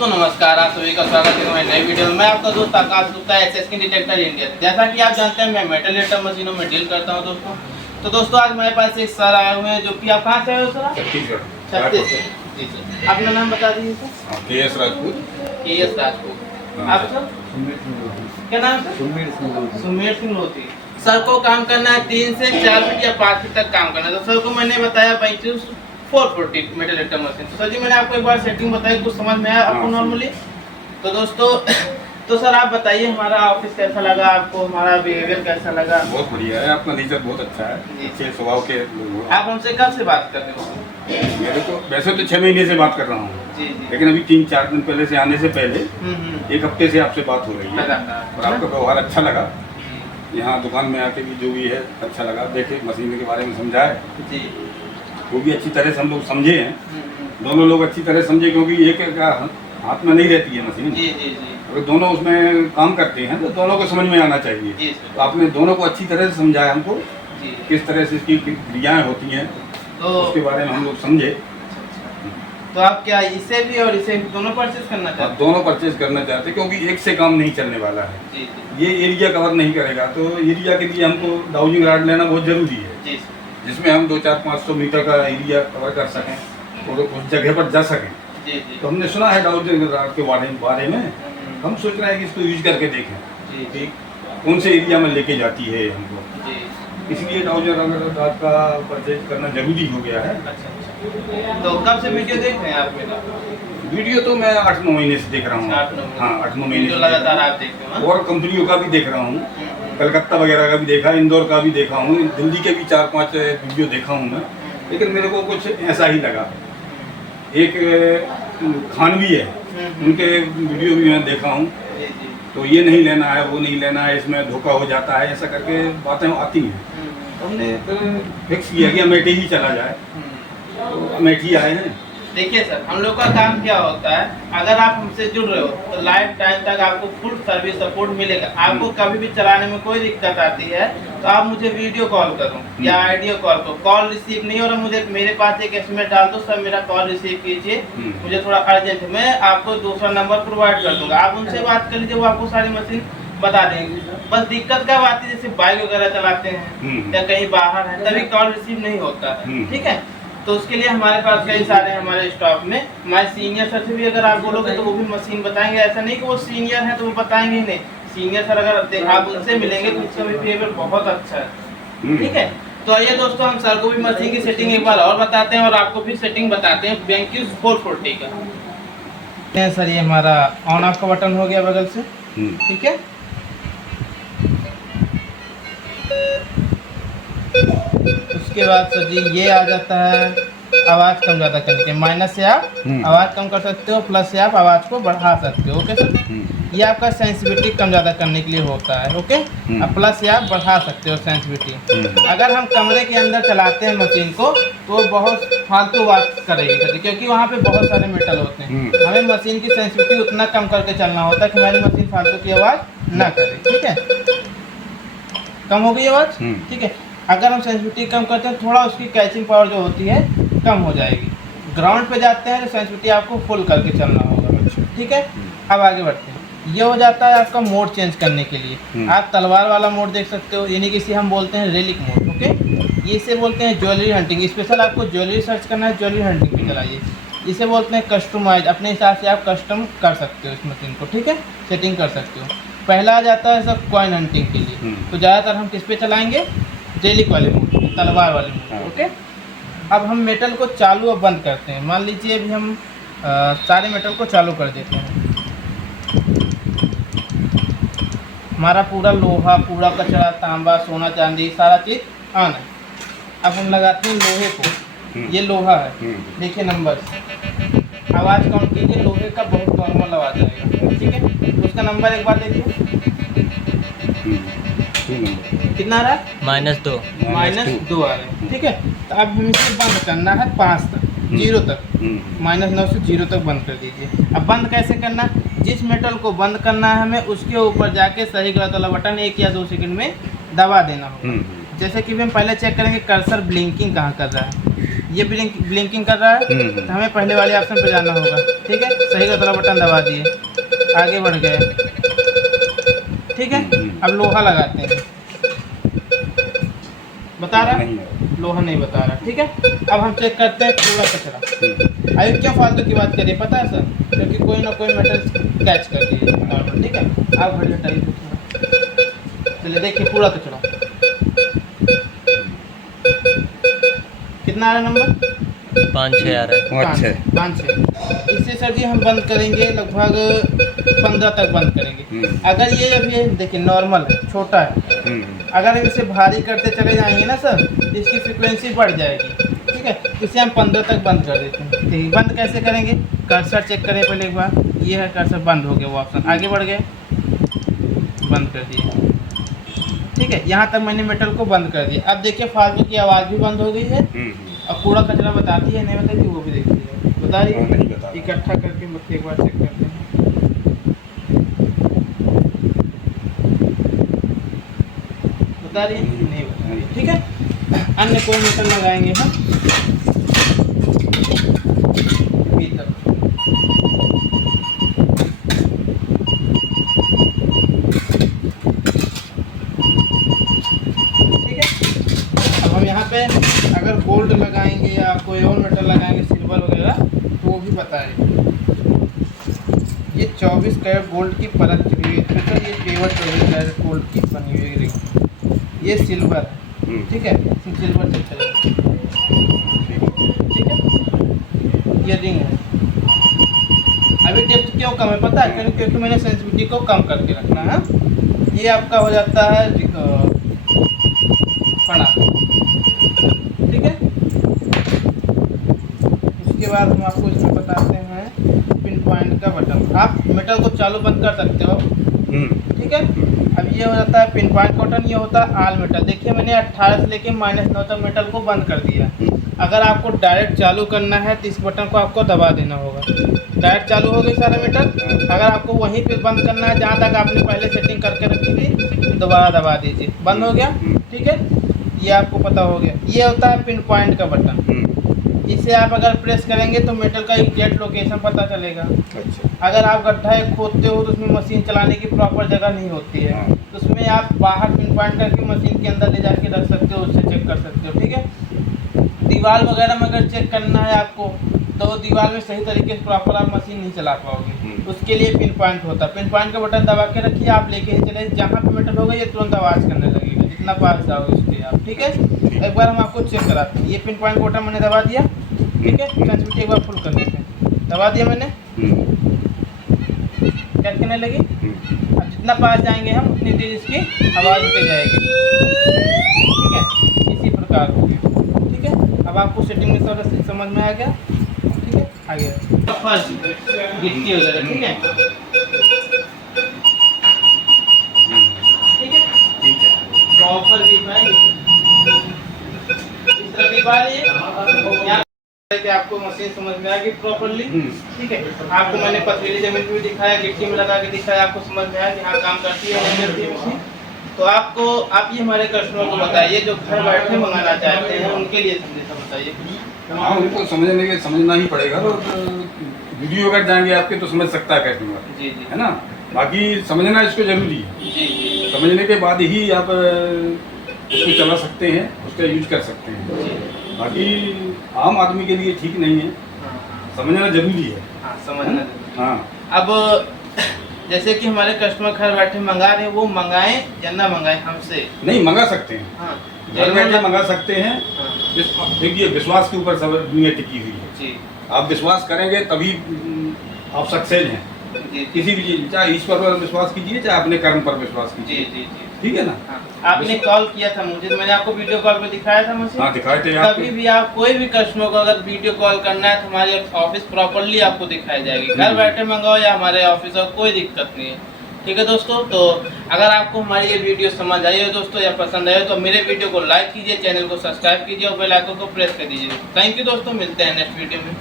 दोस्तों नमस्कार, आप सभी का स्वागत है हमारी नई वीडियो में। मैं आपका दोस्त आकाश गुप्ता, एसएसके डिटेक्टर इंडिया। जैसा कि आप जानते हैं मैं मेटल डिटेक्टर मशीनों में डील करता हूं दोस्तों। तो दोस्तों आज हमारे पास एक सर आए हुए हैं, जो कि आप कहां से आए हो सर? छत्तीसगढ़ से। जी सर, अपना नाम बता दीजिए sir. KS. Rajput. KS. Rajput. आप सर क्या नाम सर? सुमेर सिंह लोधी। सर को काम करना है 3 से 4 फीट या 5 फीट तक काम करना है। तो सर को मैंने बताया 440 मेटल डिटेक्टर मशीन। तो सर जी मैंने आपको एक बार सेटिंग बताई, कुछ समझ में आया आपको नॉर्मली? तो दोस्तों तो सर आप बताइए हमारा ऑफिस कैसा लगा आपको, हमारा बिहेवियर कैसा लगा? बहुत बढ़िया है, आपका नेचर बहुत अच्छा है, अच्छे स्वभाव के लोग हो। आप हमसे कब से बात कर रहे हो? मेरे को वैसे तो 6 महीने से बात कर रहा हूँ, लेकिन अभी 3-4 दिन पहले से आने से पहले 1 हफ्ते से आपसे बात हो रही है और आपका व्यवहार अच्छा लगा। यहाँ दुकान में आके भी जो भी है अच्छा लगा, देखे मशीन के बारे में समझाए जी, वो भी अच्छी तरह से हम लोग समझे हैं। दोनों लोग अच्छी तरह समझे, क्योंकि एक का हाथ में नहीं रहती है मशीन। अगर दोनों उसमें काम करते हैं तो दोनों को समझ में आना चाहिए। तो आपने दोनों को अच्छी तरह से समझाया हमको, किस तरह से इसकी क्रियाएं होती हैं तो उसके बारे में हम लोग समझे। तो आप क्या इसे भी और इसे भी दोनों परचेज करना चाहते हैं? दोनों परचेज करना चाहते हैं, क्योंकि एक से काम नहीं चलने वाला है। ये एरिया कवर नहीं करेगा, तो एरिया के लिए हमको डाउजिंग राड लेना बहुत जरूरी है, जिसमें हम 200-500 मीटर का एरिया कवर कर सकें और उस जगह पर जा सकें। तो हमने सुना है डाउजिंग राड के बारे में, हम सोच रहे हैं कि इसको यूज करके देखें कि कौन से एरिया में लेके जाती है हमको। इसलिए डाउजिंग राड का परचेज करना जरूरी हो गया है। तो कब से वीडियो देख रहे हैं आप मेरा? वीडियो तो मैं 8-9 महीने से देख रहा हूँ। हाँ, 8-9 महीने लगातार आप देखते हो? और कंपनियों का भी देख रहा हूँ, कलकत्ता वगैरह का भी देखा, इंदौर का भी देखा हूँ, दिल्ली के भी 4-5 वीडियो देखा हूँ मैं। लेकिन मेरे को कुछ ऐसा ही लगा। एक खानवी है, उनके वीडियो भी मैं देखा हूँ, तो ये नहीं लेना है, वो नहीं लेना है, इसमें धोखा हो जाता है, ऐसा करके बातें आती हैं। तो हमने फिर फिक्स किया कि अमेठी ही चला जाए, तो अमेठी आए हैं। देखिए सर, हम लोग का काम क्या होता है, अगर आप हमसे जुड़ रहे हो तो लाइफ टाइम तक आपको फुल सर्विस सपोर्ट मिलेगा। आपको कभी भी चलाने में कोई दिक्कत आती है तो आप मुझे वीडियो कॉल करो या ऑडियो कॉल करो, कॉल रिसीव नहीं हो रहा मुझे मेरे पास एक एसएमएस डाल दो, सर मेरा कॉल रिसीव कीजिए, मुझे थोड़ा अर्जेंट है, मैं आपको दूसरा नंबर प्रोवाइड कर दूंगा। आप उनसे बात कर लीजिए, वो आपको सारी मशीन बता देंगे। बस दिक्कत कब आती है, जैसे बाइक वगैरह चलाते हैं या कहीं बाहर है, तभी कॉल रिसीव नहीं होता है। ठीक है, तो उसके लिए हमारे पास कई सारे हमारे स्टॉक में हमारे सीनियर सर से भी अगर आप बोलोगे तो वो भी मशीन बताएंगे। ऐसा नहीं कि वो सीनियर है तो वो बताएंगे ही नहीं, सीनियर सर अगर आप उनसे मिलेंगे तो उनका भी बिहेवियर बहुत अच्छा है। ठीक है, तो आइए दोस्तों हम सर को भी मशीन की सेटिंग एक बार और बताते हैं और आपको भी सेटिंग बताते हैं BenQ 440 का। सर ये हमारा ऑन ऑफ का बटन हो गया बगल से। ठीक है, उसके बाद सर जी ये आ जाता है आवाज़ कम ज़्यादा करने के, माइनस से आप आवाज़ कम कर सकते हो, प्लस से आप आवाज़ को बढ़ा सकते हो। ओके सर, ये आपका सेंसिटिविटी कम ज़्यादा करने के लिए होता है। ओके, अब प्लस से आप बढ़ा सकते हो सेंसिटिविटी। अगर हम कमरे के अंदर चलाते हैं मशीन को तो बहुत फालतू आवाज़ करेगी सर, क्योंकि वहाँ पे बहुत सारे मेटल होते हैं। हमें मशीन की सेंसिटिविटी उतना कम करके चलना होता है कि हमारी मशीन फालतू की आवाज़ ना करे। ठीक है, कम हो गई आवाज़। ठीक है, अगर हम सेंसिटिविटी कम करते हैं थोड़ा उसकी कैचिंग पावर जो होती है कम हो जाएगी। ग्राउंड पे जाते हैं तो सेंसिटिविटी आपको फुल करके चलना होगा। ठीक है, अब आगे बढ़ते हैं। ये हो जाता है आपका मोड चेंज करने के लिए। आप तलवार वाला मोड देख सकते हो, यानी कि इसे हम बोलते हैं रेलिक मोड। ओके, ये इसे बोलते हैं ज्वेलरी हंटिंग। स्पेशल आपको ज्वेलरी सर्च करना है, ज्वेलरी हंटिंग पे चलाइए। इसे बोलते हैं कस्टमाइज, अपने हिसाब से आप कस्टम कर सकते हो इस मशीन को। ठीक है, सेटिंग कर सकते हो। पहला आ जाता है सब कॉइन हंटिंग के लिए, तो ज़्यादातर हम किस पे चलाएंगे, रेलिक वाले मोड, तलवार वाले मोड। ओके, अब हम मेटल को चालू और बंद करते हैं। मान लीजिए अभी हम सारे मेटल को चालू कर देते हैं। हमारा पूरा लोहा, पूरा कचरा, तांबा, सोना, चांदी सारा चीज़ ऑन है। अब हम लगाते हैं लोहे को, ये लोहा है, देखिए नंबर, आवाज़ काउंट कीजिए, लोहे का बहुत नॉर्मल आवाज़ आएगा। ठीक है, उसका नंबर एक बार देखिए कितना आ रहा है, -2 आ रहा है। ठीक है, तो अब हमें इसे बंद करना है 5 तक, 0 तक, -9 से 0 तक बंद कर दीजिए। अब बंद कैसे करना, जिस मेटल को बंद करना है हमें उसके ऊपर जाके सही गलत वाला बटन 1 या 2 सेकंड में दबा देना होगा। जैसे कि हम पहले चेक करेंगे कर्सर ब्लिंकिंग कहाँ कर रहा है। ये ब्लिंकिंग कर रहा है, तो हमें पहले वाले ऑप्शन पे जाना होगा। ठीक है, सही का थोड़ा बटन दबा दिए, आगे बढ़ गए। ठीक है, अब लोहा लगाते हैं। बता रहा है लोहा नहीं बता रहा। ठीक है, अब हम चेक करते हैं कूड़ा कचरा। अभी क्यों फालतू की बात करिए पता है सर, क्योंकि कोई ना कोई मेटल कैच कर दिए नॉर्मल। ठीक है, आप घड़ी हटाइए थोड़ा। चलिए देखिए कूड़ा कचरा कितना आ रहा है नंबर? 5-6 आ रहा है। 5-6। इससे सर जी हम बंद करेंगे लगभग 15 तक बंद करेंगे। अगर ये अभी देखिए नॉर्मल है, छोटा है, अगर हम इसे भारी करते चले जाएंगे ना सर, इसकी फ्रिक्वेंसी बढ़ जाएगी। ठीक है, इसे हम 15 तक बंद कर देते हैं। ठीक है, बंद कैसे करेंगे? कर्सर चेक करें पहले एक बार। ये है कर्सर, बंद हो गया वो ऑप्शन, आगे बढ़ गए, बंद कर दिए। ठीक है, यहाँ तक मैंने मेटल को बंद कर दिया। अब देखिए फालतू की आवाज़ भी बंद हो गई है। अब कूड़ा कचरा बताती है नहीं बताती, वो भी देखती है। बता रही है, इकट्ठा करके मुझसे एक बार चेक करते हैं। बता रही है नहीं बता रही। ठीक है, अन्य कोई मेटल लगाएंगे हम भीतर। ठीक है, अब हम यहाँ पे अगर गोल्ड लगाएंगे या कोई और मेटल लगाएंगे, सिल्वर वगैरह, तो वो भी बताएं। ये 24 कैरेट गोल्ड की परत चली हुई है। तो ये पेवर 24 कैरेट गोल्ड की बनी हुई है। ये सिल्वर है। ठीक है, सिल्वर चेक करेंगे। ठीक है, ये रिंग है। अभी डेप्थ क्यों कम है पता है? क्योंकि मैंने सेंसिटिविटी को कम करके रखना है। ये आपका हो जाता है फड़ा। ठीक है, उसके बाद हम आपको इसमें बताते हैं पिन पॉइंट का बटन। आप मेटल को चालू बंद कर सकते हो। ठीक है, अब ये हो जाता है पिन पॉइंट बटन, ये होता है आल मेटल। देखिए मैंने 18 से लेके -9 तक मेटल को बंद कर दिया। अगर आपको डायरेक्ट चालू करना है तो इस बटन को आपको दबा देना होगा। डायरेक्ट चालू हो गई सारा मेटल। अगर आपको वहीं पे बंद करना है जहाँ तक आपने पहले सेटिंग करके रखी थी, दोबारा दबा दीजिए, बंद हो गया। ठीक है, ये आपको पता हो गया। ये होता है पिन पॉइंट का बटन। इसे आप अगर प्रेस करेंगे तो मेटल का एग्जैक्ट लोकेशन पता चलेगा। अच्छा। अगर आप गड्ढा एक खोदते हो तो उसमें मशीन चलाने की प्रॉपर जगह नहीं होती है, तो उसमें आप बाहर पिन पॉइंट करके मशीन के अंदर ले जाके रख सकते हो, उससे चेक कर सकते हो। ठीक है, दीवार वगैरह में अगर चेक करना है आपको, तो दीवार में सही तरीके से प्रॉपर आप मशीन नहीं चला पाओगे। उसके लिए पिन पॉइंट होता है। पिन पॉइंट का बटन दबा के रखिए, आप लेके ही चले, जहाँ पे मेटल होगा ये तुरंत आवाज़ करने लगेगा जितना पास जाओगे उसके आप। ठीक है, एक बार हम आपको चेक कराते हैं। ये पिन पॉइंट का बटन मैंने दबा दिया। ठीक है, सेंसिटिविटी एक बार फुल कर देते हैं। दबा दिया मैंने, क्या करने लगी। अब जितना पास जाएंगे हम उतनी देर इसकी आवाज़ होती जाएगी। ठीक है, इसी प्रकार हो गया। ठीक है, अब आपको सेटिंग में थोड़ा समझ में आ गया। ठीक है, आ गया फर्स्ट गिट्टी वगैरह। ठीक है, ठीक है, ठीक है, प्रॉपर भी पाएंगे इस तरह भी पाएंगे कि आपको मशीन समझ में आएगी प्रॉपर्ली। ठीक है, आपको मैंने पथरीली जमीन पे भी दिखाया, गिट्टी में लगा के दिखाया, आपको समझ में आया कि हाँ काम करती है नहीं करती है मशीन। तो आपको आप ये हमारे कस्टमर को बताइए जो घर बैठे मंगाना चाहते हैं, उनके लिए संदेशा बताइए। हाँ, उनको समझना ही पड़ेगा। तो वीडियो अगर जाएंगे आपके तो समझ सकता है कस्टमर। जी जी, है ना, बाकी समझना इसको जरूरी है। जी जी, समझने के बाद ही आप उसको चला सकते हैं, उसका यूज कर सकते हैं। बाकी आम आदमी के लिए ठीक नहीं है। समझना जरूरी है। हाँ समझना। हाँ, अब जैसे कि हमारे कस्टमर घर बैठे मंगा रहे हैं, वो मंगाएं या ना मंगाएं हमसे, नहीं मंगा सकते हैं। हाँ घर बैठे मंगा सकते हैं। हाँ देखिए विश्वास के ऊपर सब दुनिया टिकी हुई है। जी आप विश्वास करेंगे तभी आप सक्सेस हैं। जी किसी भी चीज, चाहे ईश्वर पर विश्वास कीजिए चाहे अपने कर्म पर विश्वास जी कीजिए। जी जी, ठीक है ना। हाँ। आपने कॉल किया था मुझे, तो मैंने आपको वीडियो कॉल पे दिखाया था मशीन। हाँ दिखाए थे आपको। कभी भी आप कोई भी कस्टमर को अगर वीडियो कॉल करना है तो हमारी ऑफिस प्रॉपर्ली आपको दिखाई जाएगी। घर बैठे मंगाओ या हमारे ऑफिस हो, कोई दिक्कत नहीं है। ठीक है दोस्तों, तो अगर आपको हमारी ये वीडियो समझ आई हो दोस्तों या पसंद आए तो मेरे वीडियो को लाइक कीजिए, चैनल को सब्सक्राइब कीजिए और बेल आइकन को प्रेस कर दीजिए। थैंक यू दोस्तों, मिलते हैं नेक्स्ट वीडियो में।